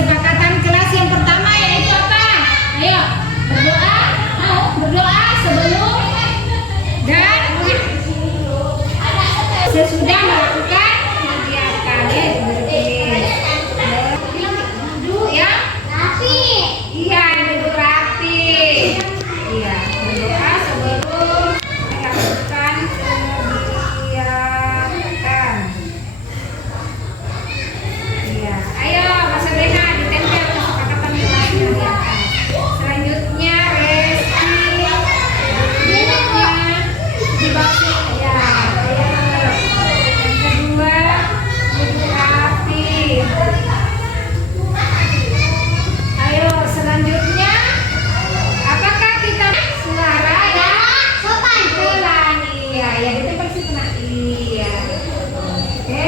kesepakatan kelas yang pertama yaitu apa? Ayo berdoa, mau berdoa sebelum dan sesudah melakukan kegiatan yaitu berpikir. Duduk ya, rapi. Iya, duduk rapi. Iya, berdoa sebelum melakukan kegiatan. Iya, ayo Mas Sabrina ditempel kesepakatan kelasnya di atas. Selanjutnya Resti dibagi ya, yang kedua duduk rapi. Ayo selanjutnya, apakah kita suara ya sopan pelan? Iya, ya ditempel situ nak. Iya, oke.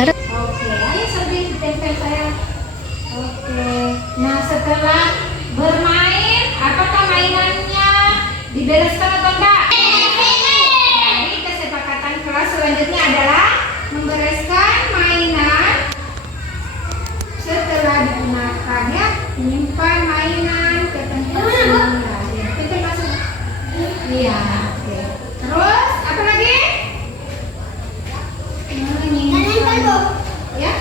Oke, ayo sambil ditempel saya. Oke, nah setelah bermain, apakah mainannya dibereskan atau enggak? Jadi kesepakatan kelas selanjutnya adalah membereskan mainan setelah digunakan ya, menyimpan mainan ke tempat semula. Ya, kita masuk. Iya, oke. Terus apa lagi? Menyimpan. Ya?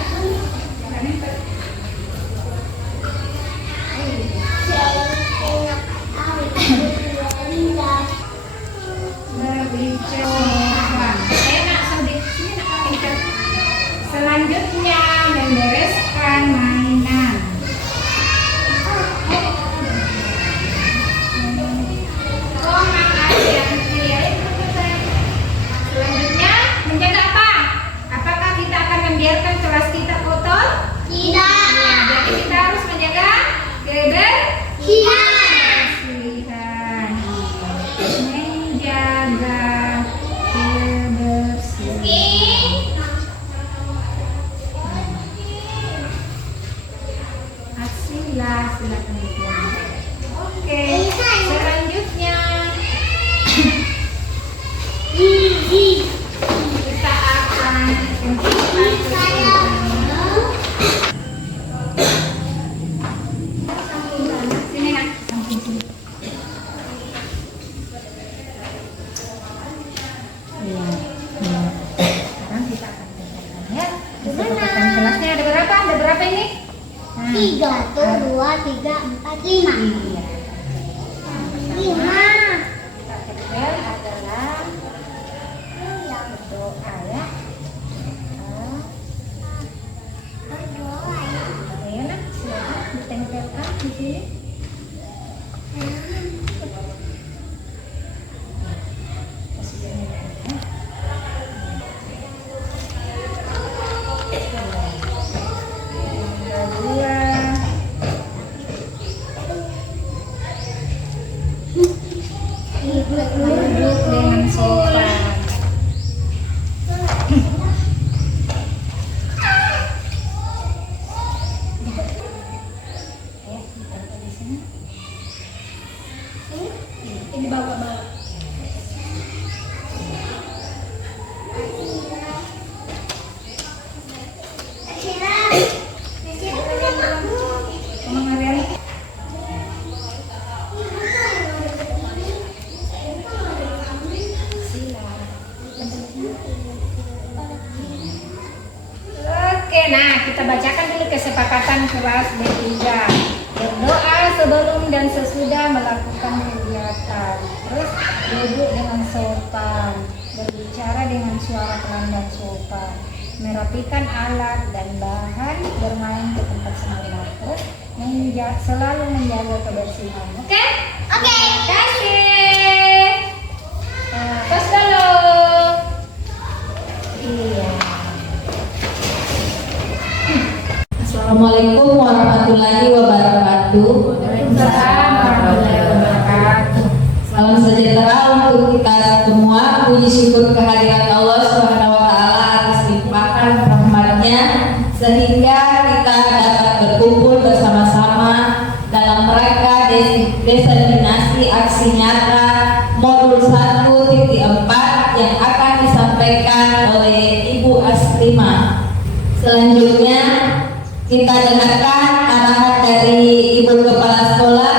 Nggak nempel. Berbicara. Enak sambil sini nak pintar. Selanjutnya membereskan mainan. Oh, makasih ya. Selanjutnya menjaga apa? Apakah kita akan membiarkan kelas kita kotor? Tidak. Nah, jadi kita harus menjaga kebersihan. Menjaga kebersihan. Asilah, silakan dibuang. Oke, selanjutnya kita akan sini nak, samping sini. Iya. Sekarang kita akan tempelkan ya. Kesepakatan kelasnya ada berapa? Ada berapa ini? Nah, 3 tuh 2, 3, 4, 5. iya. Kita tempel adalah yang berdoa ya. Ayo nak, silakan ditempelkan di sini. Duduk dengan sopan. Ya, ditempel di sini. Ini bawa-bawa. Mama Mariani. Oke, nah kita bacakan dulu kesepakatan kelas B3. Berdoa sebelum dan sesudah melakukan kegiatan. Terus duduk dengan sopan, berbicara dengan suara pelan dan sopan, merapikan alat dan bahan bermain ke tempat semula. Terus selalu menjaga kebersihan. Oke? Oke. Terima kasih. Pas dulu. Iya. Assalamualaikum warahmatullahi wabarakatuh. Waalaikumsalam warahmatullahi wabarakatuh. Salam sejahtera untuk kita semua. Puji syukur kehadiran Allah Subhanahu wa taala atas limpahan rahmat-Nya sehingga kita dapat berkumpul bersama-sama dalam rangka diseminasi aksi nyata modul 1.4 yang akan disampaikan oleh Ibu As 5. Selanjutnya kita dengarkan arahan dari Ibu Kepala Sekolah.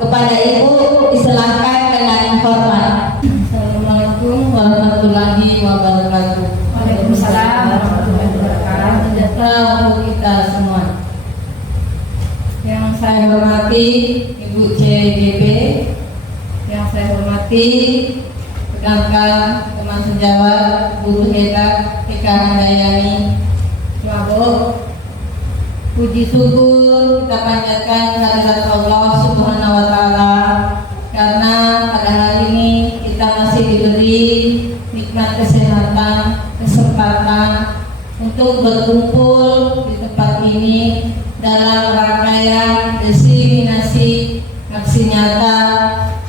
Kepada Ibu disilahkan dengan hormat. Assalamualaikum warahmatullahi wabarakatuh. Waalaikumsalam warahmatullahi wabarakatuh. Sejahtera untuk kita semua. Yang saya hormati Ibu CDP, yang saya hormati rekan teman sejawat Bu Heda Eka Handayani Mabok. Puji syukur kita panjatkan kehadirat Allah Subhanahu wa Ta'ala, karena pada hari ini kita masih diberi nikmat kesehatan, kesempatan untuk berkumpul di tempat ini dalam rangkaian diseminasi aksi nyata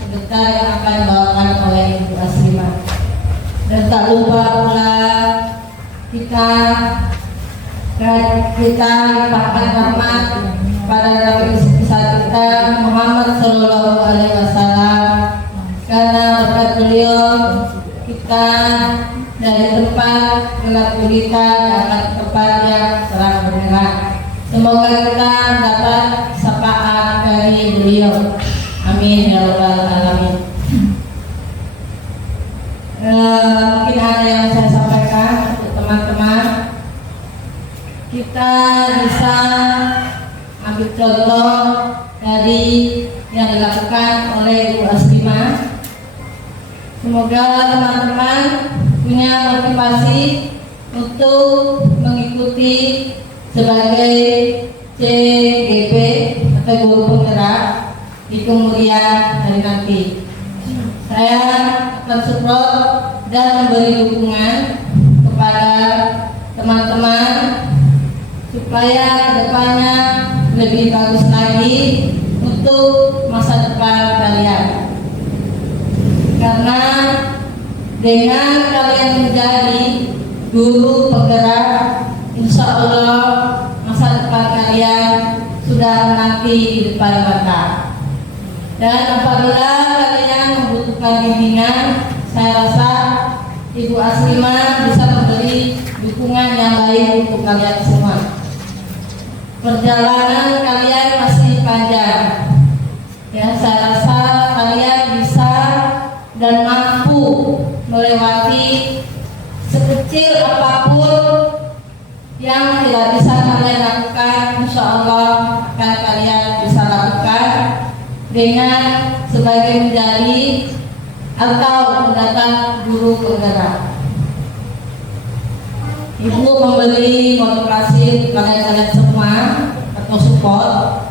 sebentar yang akan dibawakan oleh Ibu Aslimah. Dan tak lupa pula kita limpahkan rahmat pada Nabi besar kita Muhammad Sallallahu Alaihi Wasallam, karena berkat beliau kita dari tempat gelap gulita dapat tempat yang terang benderang. Semoga kita dapat syafaat dari beliau. Amin ya rabbal alamin. Mungkin ada yang saya sampaikan untuk teman-teman. Kita bisa ambil contoh dari yang dilakukan oleh Ibu Aslimah. Semoga teman-teman punya motivasi untuk mengikuti sebagai CGP atau guru penggerak di kemudian hari nanti. Saya akan support dan memberi dukungan kepada teman-teman supaya kedepannya lebih bagus lagi untuk masa depan kalian. Karena dengan kalian menjadi guru penggerak, insya Allah masa depan kalian sudah nanti di depan mata. Dan apabila kalian membutuhkan bimbingan, saya rasa Ibu Aslimah bisa memberi dukungan yang baik untuk kalian semua. Perjalanan kalian masih panjang, ya. Saya rasa kalian bisa dan mampu melewati sekecil apapun yang tidak bisa kalian lakukan. Insya Allah akan kalian bisa lakukan dengan sebagai menjadi atau mendatang guru penggerak. Ibu memberi motivasi kalian semua atau support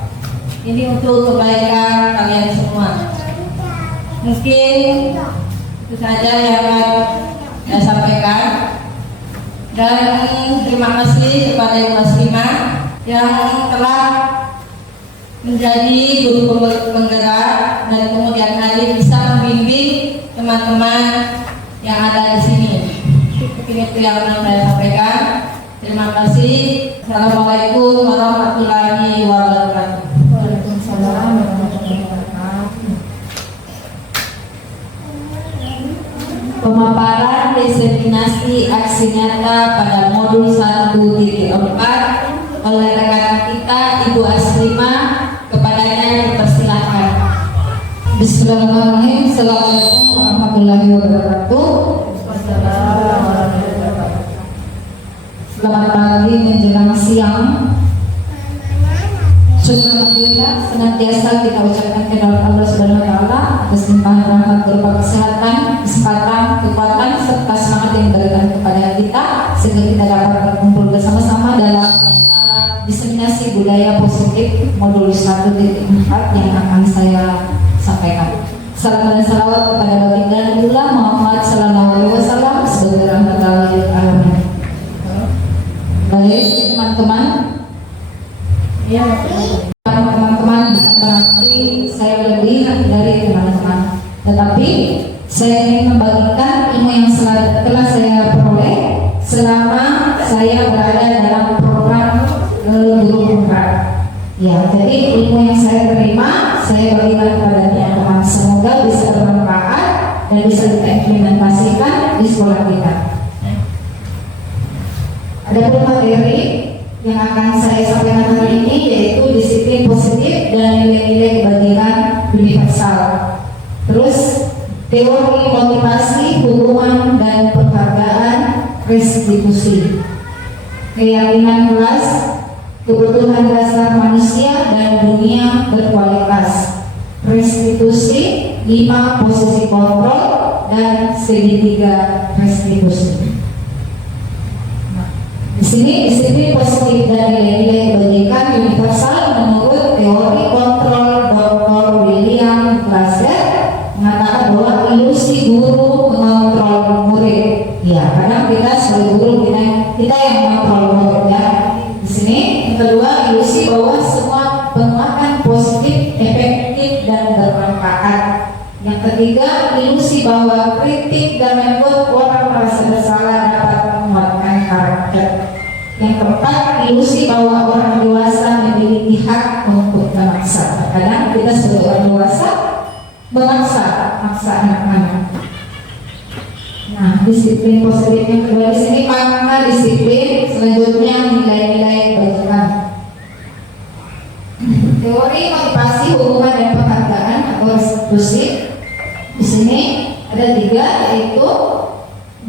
ini untuk kebaikan kalian semua. Mungkin itu saja yang akan saya sampaikan, dan terima kasih kepada Ibu Aslimah yang telah menjadi guru penggerak dan kemudian hari bisa membimbing teman-teman yang ada di sini. Ini itu yang akan saya sampaikan. Terima kasih. Assalamualaikum warahmatullahi wabarakatuh. Waalaikumsalam warahmatullahi wabarakatuh. Pemaparan diseminasi aksi nyata pada modul 1.4 oleh rekan kita Ibu Aslimah. Kepadanya dipersilakan. Bismillahirrahmanirrahim. Assalamualaikum warahmatullahi wabarakatuh. Selamat pagi menjelang siang. Syukur alhamdulillah senantiasa kita ucapkan kehadirat Allah Subhanahu wa Ta'ala atas limpahan rahmat berupa kesehatan, kesempatan, kekuatan serta semangat yang diberikan kepada kita sehingga kita dapat berkumpul bersama-sama dalam diseminasi budaya positif modul 1.4 yang akan saya sampaikan. Salam dan salawat kepada baginda Nabiullah Muhammad sallallahu alaihi wasallam sebagai rahmatan lil alamin. Baik, teman-teman. Ya, Teman-teman, berarti saya lebih dari teman-teman. Tetapi saya ingin membagikan ilmu yang telah saya peroleh selama saya berada dalam program guru penggerak. Ya, jadi ilmu yang saya terima saya berikan kepada teman-teman. Semoga bisa bermanfaat dan bisa kita implementasikan di sekolah kita. Adapun materi yang akan saya sampaikan hari ini yaitu disiplin positif dan nilai-nilai kebajikan universal. Terus teori motivasi, hukuman dan penghargaan, restitusi, keyakinan kelas, kebutuhan dasar manusia dan dunia berkualitas, restitusi, 5 posisi kontrol dan segitiga restitusi. Di sini disiplin positif dan nilai-nilai kebajikan universal menurut teori kontrol Dr. William Glasser mengatakan bahwa ilusi guru mengontrol murid. Ya, kadang kita sebagai guru kita yang mengontrol murid ya. Di sini yang kedua, ilusi bahwa semua penguatan positif, efektif dan bermanfaat. Yang ketiga, ilusi bahwa kritik dan membuat orang merasa bersalah dapat menguatkan karakter. Yang keempat, ilusi bahwa orang dewasa memiliki hak untuk memaksa. Kadang kita sebagai orang dewasa memaksa anak-anak. Nah, disiplin positif yang kedua di sini makna disiplin, selanjutnya nilai-nilai kebajikan. Teori motivasi, hukuman dan penghargaan atau restitusi. Di sini ada 3, yaitu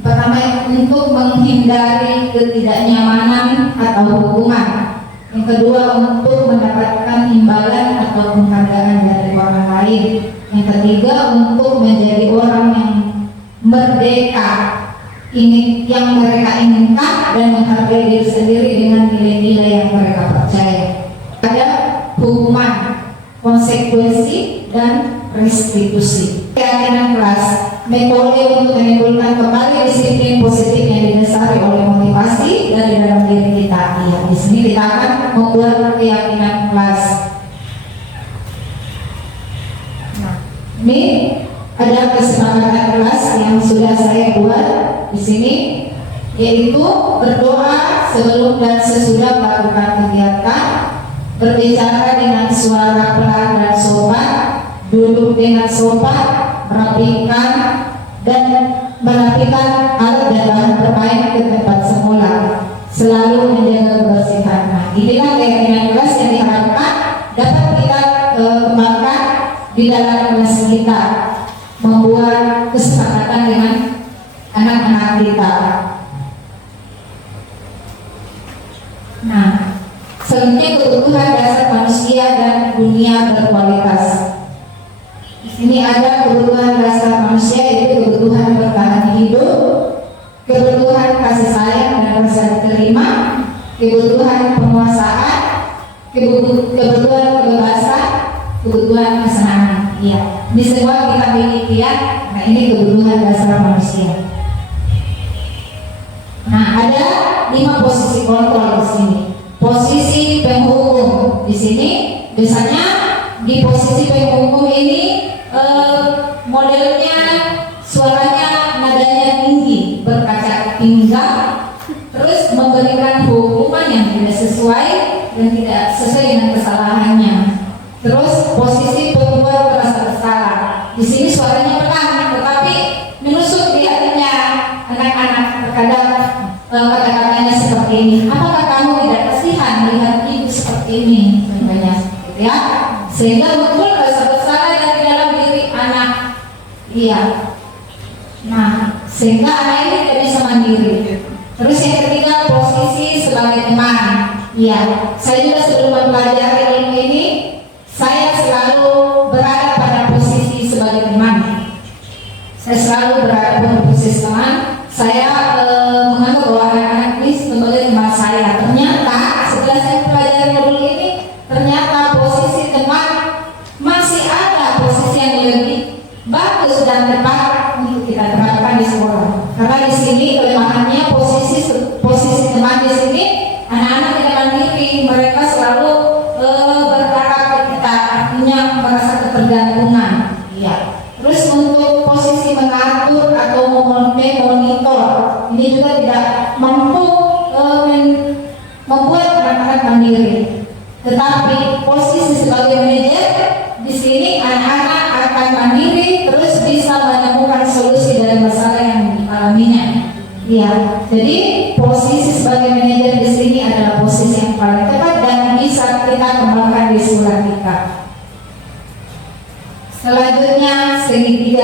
pertama untuk menghindari ketidaknyamanan atau hukuman. Yang kedua untuk mendapatkan imbalan atau penghargaan dari orang lain. Yang ketiga untuk menjadi orang yang merdeka, yang mereka inginkan dan menghargai diri sendiri dengan nilai-nilai yang mereka percaya. Ada hukuman, konsekuensi dan restitusi. Keyakinan kelas, metode untuk menimbulkan kembali disiplin positif yang didasari oleh motivasi dari dalam diri kita. Ya, di sini kita akan membuat keyakinan kelas. Nah, ini ada kesepakatan kelas yang sudah saya buat di sini, yaitu berdoa sebelum dan sesudah melakukan kegiatan, berbicara dengan suara pelan dan sopan, duduk dengan sopan, merapikan dan merapikan alat dan bahan bermain ke tempat semula, selalu menjaga kebersihan. Nah, inilah keyakinan kelas yang diharapkan dapat kita kembangkan di dalam kelas kita, membuat kesepakatan dengan anak-anak kita. Nah, selanjutnya kebutuhan dasar manusia dan dunia berkualitas. Ini ada kebutuhan dasar manusia, yaitu kebutuhan bertahan hidup, kebutuhan kasih sayang dan rasa diterima, kebutuhan penguasaan, kebutuhan kebebasan, kebutuhan kesenangan. Iya, ini semua kita miliki ya. Nah, ini kebutuhan dasar manusia. Nah, ada 5 posisi kontrol di sini. Posisi penghukum di sini, biasanya di posisi penghukum ini modelnya suaranya nadanya tinggi, berkaca pinggang, terus memberikan hukuman yang tidak sesuai dan tidak sesuai dengan kesalahannya. Terus posisi pembuat merasa bersalah, di sini suaranya pelan, tetapi menusuk di hatinya anak-anak. Terkadang kata-katanya seperti ini, apakah kamu tidak kasihan melihat ibu seperti ini, contohnya, gitu ya, sehingga muncul rasa bersalah dari dalam diri anak. Iya. Nah, sehingga anak ini tidak bisa mandiri. Terus yang ketiga, posisi sebagai teman. Iya, saya juga sebelum mempelajari ilmu ini, saya selalu berada pada posisi sebagai teman. Saya selalu berada pada posisi teman. Saya menganggap bahwa anak-anak ini sebagai teman saya. Ternyata setelah saya mempelajari ilmu ini, ternyata posisi teman masih ada posisi yang lebih bagus dan tepat untuk kita terapkan di sekolah. Karena di sini kelemahannya posisi teman di sini, anak-anak tidak mandiri, mereka selalu berharap ke kita, artinya merasa ketergantungan. Iya. Terus untuk posisi mengatur atau memonitoring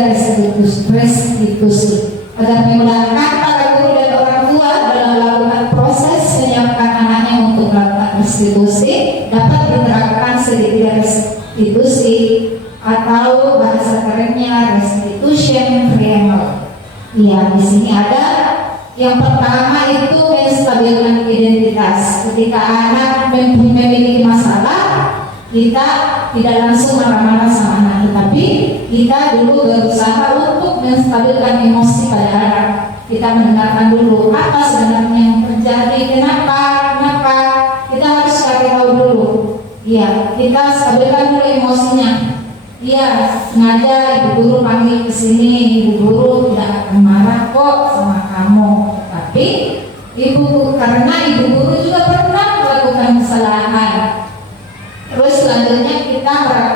restitusi agar memudahkan para guru dan orang tua dalam melakukan proses menyiapkan anaknya untuk melakukan restitusi dapat diterapkan segitiga restitusi atau bahasa kerennya restitution framework. Ya, di sini ada yang pertama itu menstabilkan identitas. Ketika anak memiliki masalah, kita tidak langsung marah-marah sama anak, tetapi kita dulu berusaha untuk menstabilkan emosi pada anak. Kita mendengarkan dulu apa sebenarnya yang terjadi, kenapa, kita harus cari tahu dulu. Iya, kita stabilkan dulu emosinya. Iya, sengaja ibu guru panggil ke sini, ibu guru tidak akan marah kok sama kamu. Tapi karena ibu guru juga pernah melakukan kesalahan. Terus selanjutnya kita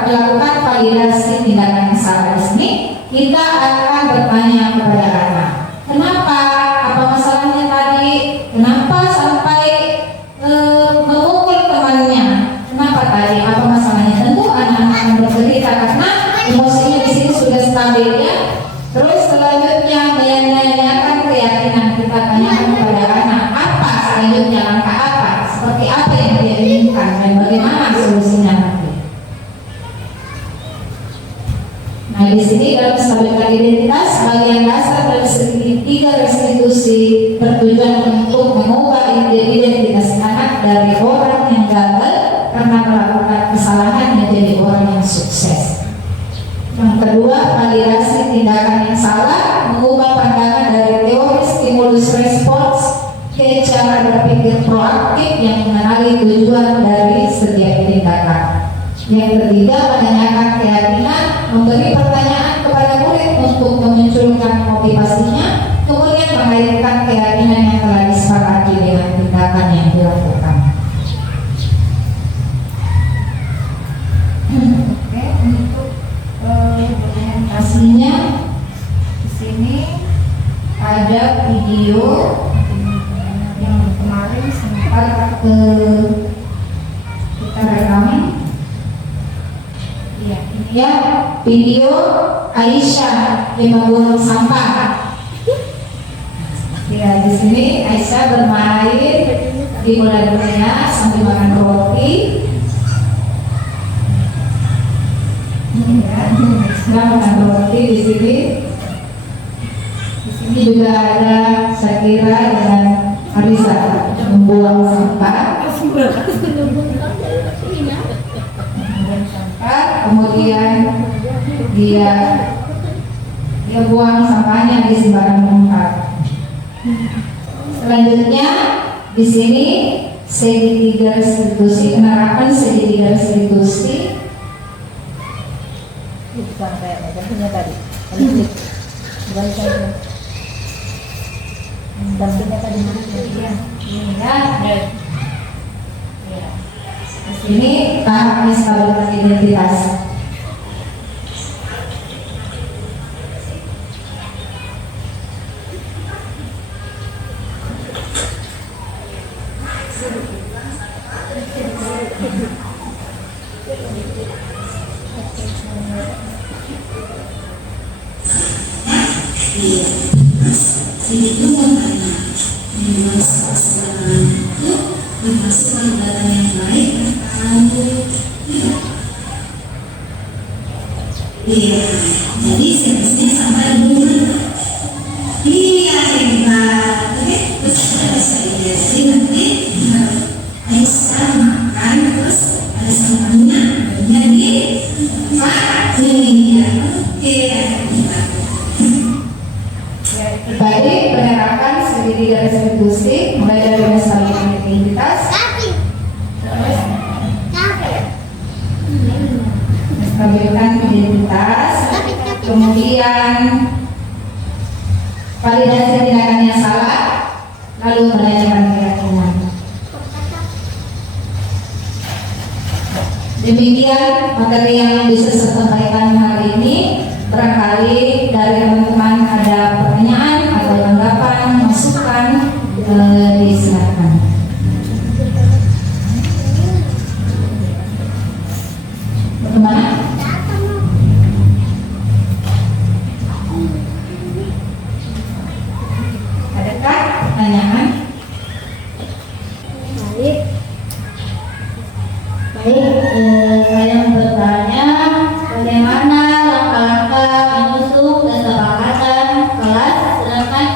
melakukan validasi tindakan yang salah. Di sini kita akan bertanya kepada anak, kenapa, apa masalahnya tadi, kenapa sampai memukul temannya, kenapa tadi, apa masalahnya. Tentu anak-anak akan bercerita karena emosinya di sini sudah stabil ya. Terus selanjutnya menanyakan keyakinan, kita tanyakan kepada anak apa selanjutnya, langkah apa, seperti apa yang dia inginkan dan bagaimana solusinya nanti. Nah, di sini dalam stabilkan identitas, bagian dasar dari segitiga restitusi bertujuan untuk mengubah identitas anak dari orang yang gagal karena melakukan kesalahan menjadi orang yang sukses. Yang kedua, validasi tindakan yang salah, mengubah pandangan dari teori stimulus respons ke cara berpikir proaktif yang mengenali tujuan dari setiap tindakan. Yang ketiga, menanyakan keyakinan, memberi pertanyaan kepada murid untuk memunculkan motivasinya, kemudian mengaitkan keyakinan yang telah disepakati dengan tindakan yang dilakukan. Oke, untuk dokumentasinya di sini ada video yang kemarin sempat kita rekam. Ya, ini ya video Aisyah yang membuang sampah. Ya, di sini Aisyah bermain di bola-bolanya sambil makan roti. Ya, Aisyah makan roti di sini. Di sini juga ada Syakira dengan Arisa membuang sampah. Kemudian dia buang sampahnya di sembarang tempat. Selanjutnya di sini segitiga restitusi, penerapan segitiga restitusi. Ini tahap menstabilkan identitas. Iya, jadi seharusnya sampai dulu. Iya, hebat. Oke, terus ada saya. Jadi nanti Aisyah makan, terus ada sampahnya. Jadi iya, oke. Baik, penerapan segitiga restitusi mulai dari menstabilkan identitas, menstabilkan identitas, kemudian validasi tindakan yang salah, lalu menanyakan keyakinan. Demikian materi yang bisa saya sampaikan hari ini. Barangkali dari teman-teman ada pertanyaan atau tanggapan, masukan, disilakan. Bagaimana? Baik, saya bertanya bagaimana langkah-langkah menyusun kesepakatan kelas, sedangkan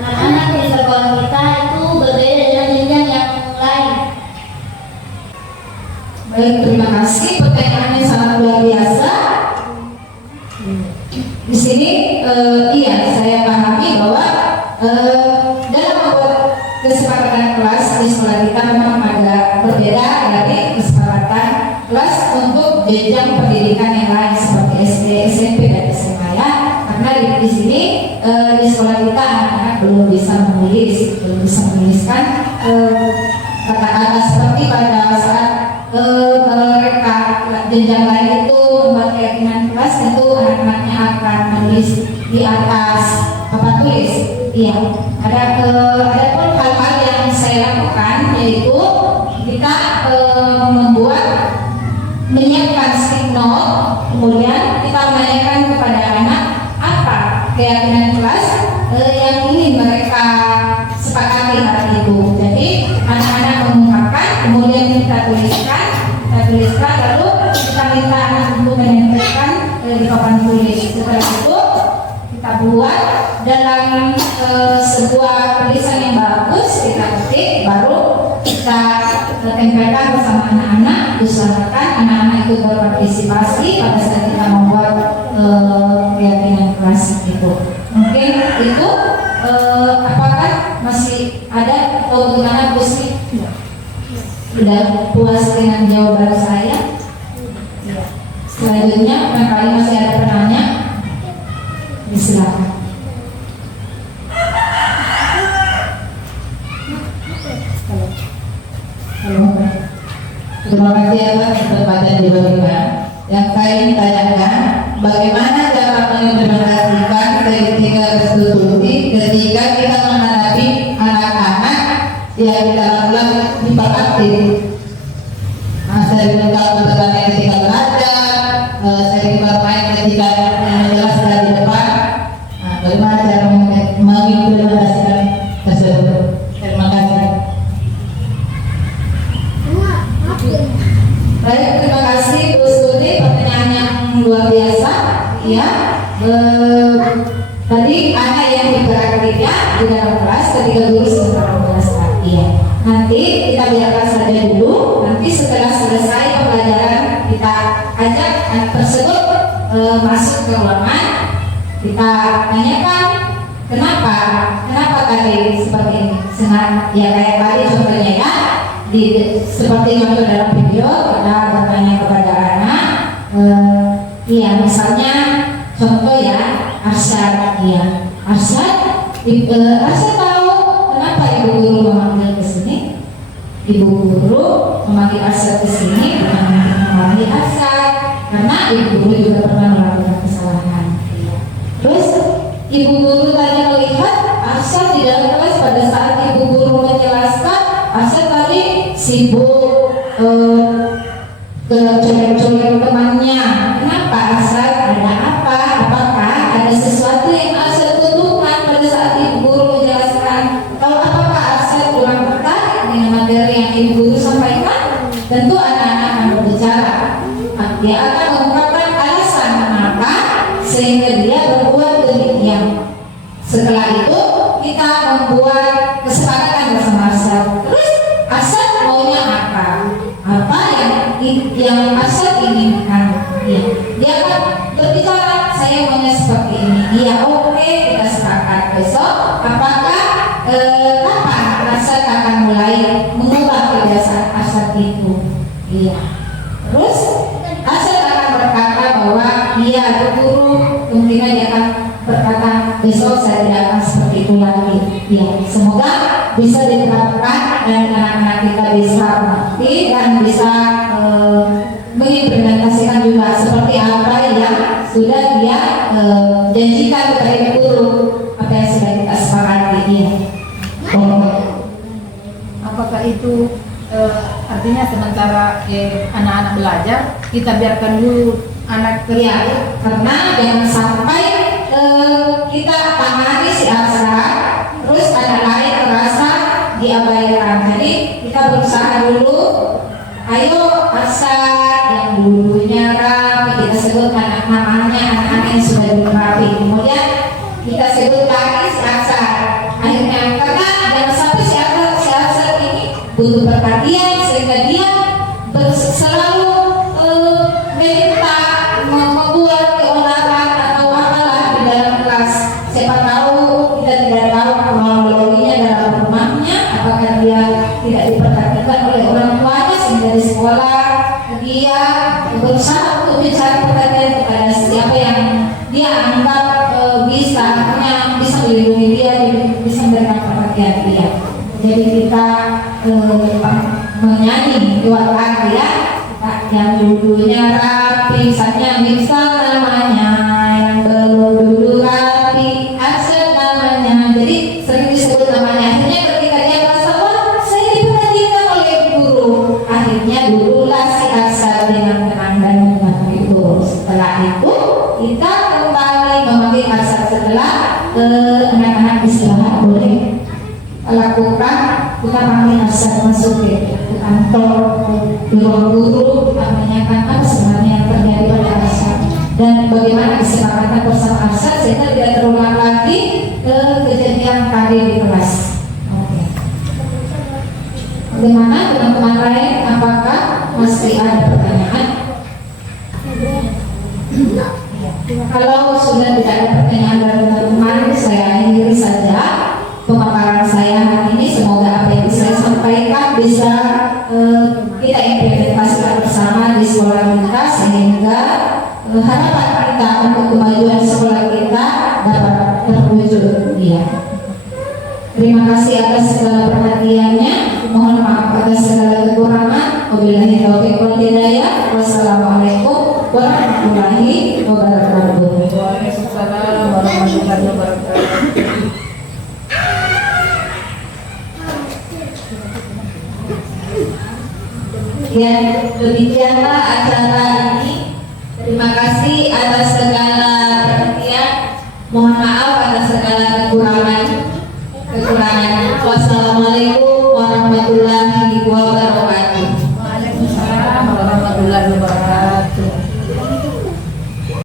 anak-anak di sekolah kita itu berbeda dengan jenjang yang lain. Baik, terima kasih. Pertanyaannya sangat luar biasa. Di sini, iya, saya pahami bahwa dalam membuat kesepakatan kelas di sekolah kita memang agak berbeda dari kesepakatan kelas untuk jenjang pendidikan yang lain seperti SD, SMP, dan SMA ya. Karena di sini di sekolah kita anak-anak belum bisa menuliskan kata-kata seperti pada saat mereka jenjang lain itu membuat keyakinan kelas, tentu anak-anaknya akan menulis di atas papan tulis. Iya, ada pun hal-hal yang saya lakukan, yaitu kita menyiapkan stick note, kemudian kita menanyakan kepada anak apa keyakinan kelas yang ingin mereka sepakati hari itu. Jadi anak-anak mengungkapkan, kemudian kita tuliskan, lalu kita minta anak untuk menempelkan di papan tulis. Setelah itu kita buat dalam sebuah tulisan yang bagus, kita ketik, baru kita tempelkan bersama anak-anak. Usahakan anak-anak itu berpartisipasi pada saat kita membuat keyakinan kelas itu. Mungkin itu apakah masih ada atau bagaimana Bu Sri? Sudah puas dengan jawaban saya? Selanjutnya, barangkali masih ada penanya? Silakan. Terima kasih atas kesempatan diberikan. Yang saya ingin tanyakan, bagaimana cara mengimplementasikan kritika restitusi ketika kita menghadapi anak-anak yang dalam kelas hiperaktif? Sering bertanya ketika belajar, sering bermain ketika menjelaskan di depan. Bagaimana cara mengimplementasikan tersebut? Terima kasih. Baik, terima kasih Bu Suri, pertanyaan yang luar biasa. Ya, tadi anak yang hiperaktif ya di dalam kelas ketika guru sedang menjelaskan. Iya. Nanti kita biarkan saja dulu. Nanti setelah selesai pembelajaran kita ajak anak tersebut masuk ke ruangan. Kita tanyakan kenapa tadi seperti ini. Senang ya kayak tadi contohnya ya. Seperti contoh dalam video kita bertanya kepada anak, iya misalnya contoh ya Arsyad, iya Arsyad tahu kenapa ibu guru memanggil ke sini? Ibu guru memanggil Arsyad ke sini bukan untuk memanggil Arsyad, karena ibu guru juga pernah melakukan kesalahan. Iya. Terus ibu guru tadi melihat Arsyad di dalam kelas pada saat ibu guru menjelaskan, Arsyad tadi sibuk colek-colek temannya. Kenapa Arsyad? Ada apa? Apakah ada sesuatu yang Arsyad butuhkan pada saat ibu guru menjelaskan? Kalau apakah Arsyad kurang tertarik dengan materi yang ibu guru sampaikan? Tentu anak-anak akan berbicara. Dia akan mengungkapkan alasan mengapa sehingga dia berbuat demikian. Setelah itu kita membuat kesepakatan bersama Arsyad. Terus Arsyad maunya apa? Apa yang Arsyad inginkan? Ya. Dia akan berbicara, saya maunya seperti ini. Iya, oke, kita sepakat. Besok apakah kapan Arsyad akan mulai mengubah kebiasaan Arsyad itu? Iya. Terus Arsyad akan berkata bahwa iya, guru kemungkinan dia akan berkata besok saya tidak akan seperti itu lagi. Ya, semoga bisa diterapkan dan anak-anak kita bisa mengerti dan bisa mengimplementasikan juga seperti apa yang sudah dia janjikan kepada guru, apa yang sudah kita sepakati. Ya. Apakah itu artinya sementara anak-anak belajar kita biarkan dulu anak Ya, karena jangan sampai kita tangani si Arsyad, terus anak lain merasa diabaikan. Jadi kita berusaha dulu dulunya rapi, kita sebut namanya anak-anak yang sudah dulu rapi. Kemudian kita sebut lagi si Aksar. Akhirnya karena jangan sampai si Aksar ini butuh perhatian sehingga dia selalu minta membuat keonaran atau apalah di dalam kelas. Siapa tahu kita tidak tahu kronologinya dalam rumahnya, apakah dia tidak diperhatikan oleh orang tuanya sehingga di sekolah dia berusaha untuk mencari perhatian kepada siapa yang dia anggap bisa melindungi dia, bisa memberikan perhatian dia. Jadi kita menyanyi dua lagu ya, yang dulunya rapi, misalnya namanya, yang belum dulu rapi, Aksar namanya. Jadi sering disebut namanya. Akhirnya ketika dia merasa wah saya diperhatikan oleh guru, akhirnya dululah si Aksar dengan tenang dan membantu itu. Setelah itu kita kembali memanggil Aksar setelah anak-anak istirahat boleh lakukan, kita panggil Aksar masuk ke kantor di ruang guru, kita menanyakan apa sebenarnya yang terjadi pada Aksar dan bagaimana kesepakatan bersama Aksar sehingga tidak terulang lagi kejadian tadi di kelas. Oke. Bagaimana teman-teman lain? Apakah masih ada pertanyaan? Kalau sudah tidak ada pertanyaan dari teman-teman, saya akhiri saja pemaparan saya hari ini. Semoga apa yang saya sampaikan bisa kita implementasikan bersama di sekolah kita sehingga harapan kita untuk kemajuan sekolah kita dapat terwujud. Terima kasih atas segala perhatiannya. Mohon maaf atas segala kekurangan. Wabillahi taufiq wal hidayah. Wassalamualaikum warahmatullahi wabarakatuh. Waalaikumsalam warahmatullahi wabarakatuh. Ya, demikianlah acara ini. Terima kasih atas segala perhatian. Mohon maaf atas segala kekurangan.